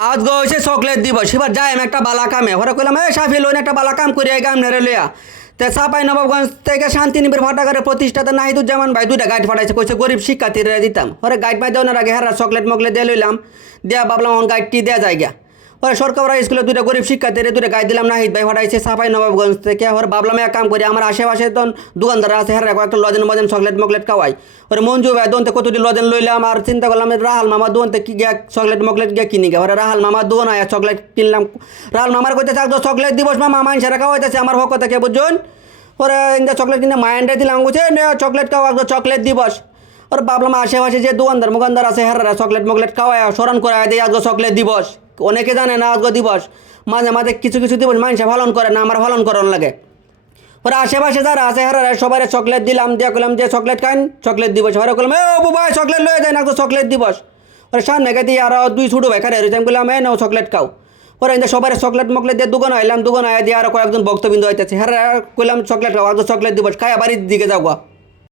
আজ গো হয়েছে চকলেট দিবস এবার যাই আমি একটা বালা কামে ওরা কইলাম এই সাফি লোন একটা বালা কাম করি গাম নেড়ে লইয়া তে চাপাই নবাবগঞ্জ থেকে শান্তিনিবিড় ভাটাগারের প্রতিষ্ঠাতা নাহিদুজ্জামান ভাই দুইটা গাইড ফাটাইছে কইছে গরিব শিক্ষার্থীরা দিতাম ওরে গাইড পাই দেওয়ার আগে হারা চকলেট মকলেট দিয়ে লইলাম দেয়া ভাবলাম আমার গাইডটি দেওয়া যায় গিয়া ওরে সরকার স্কুলে দুইটা গরিব শিক্ষার্থীরা দুইটা গাইড দিলাম নাহিদ ভাই ফাটাইছে চাপাই নবাবগঞ্জ থেকে ওরে ভাবলাম এক কাম করি আমার আশেপাশে তো দোকানদার আছে হারা একটা লজেন মজেন চকলেট মকলেট খাওয়াই ওরে মঞ্জু ভাই দোনতে কতটি লজেন লইলাম আর চিন্তা করলাম রাহাল মামা দোনতে কি গিয়া চকলেট মকলেট গিয়া কিনি গা ওরে রাহাল মামা দোন আয়া চকলেট কিনলাম রাহাল মামার কইতে থাকতো চকলেট দিবস মামা মানুষেরা খাওয়াইতেছে আমার হক থেকে বুঝুন ওরে ইন্দা চকলেট কিনে মাইন্ডে দিলাম বুঝছে চকলেট খাওয়া চকলেট দিবস ওর ভাবলাম আশেপাশে যে দোকানদার মোকানদার আছে হেরারা চকলেট মকলেট খাওয়ায় স্মরণ করে দেয় আজকে চকলেট দিবস অনেকে জানে না আজকে দিবস মাঝে মাঝে কিছু কিছু দিবস মানুষে পালন করে না আমার পালন করার লাগে ওরা আশেপাশে যারা আছে হেরারা সবাই চকলেট দিলাম দিয়ে করলাম যে চকলেট খান চকলেট দিবস ওরা করলাম এ ও ভাই চকলেট লয়ে যায় না আজকে চকলেট দিবস ওরা সামনে গেতে আরও দুই ছোটো ভাই খারে রয়েছে আমি বললাম এ নাও চকলেট খাও ওরা ইন্দা সবাই চকলেট মকলেট দিয়ে দোকান আইলাম দোকান আয়া দিয়ে আরও কয়েকজন বক্তবিন্দু হইতেছে হ্যাঁ কইলাম চকলেট খাও আজকে চকলেট দিবস খায়া বাড়ির দিকে যাও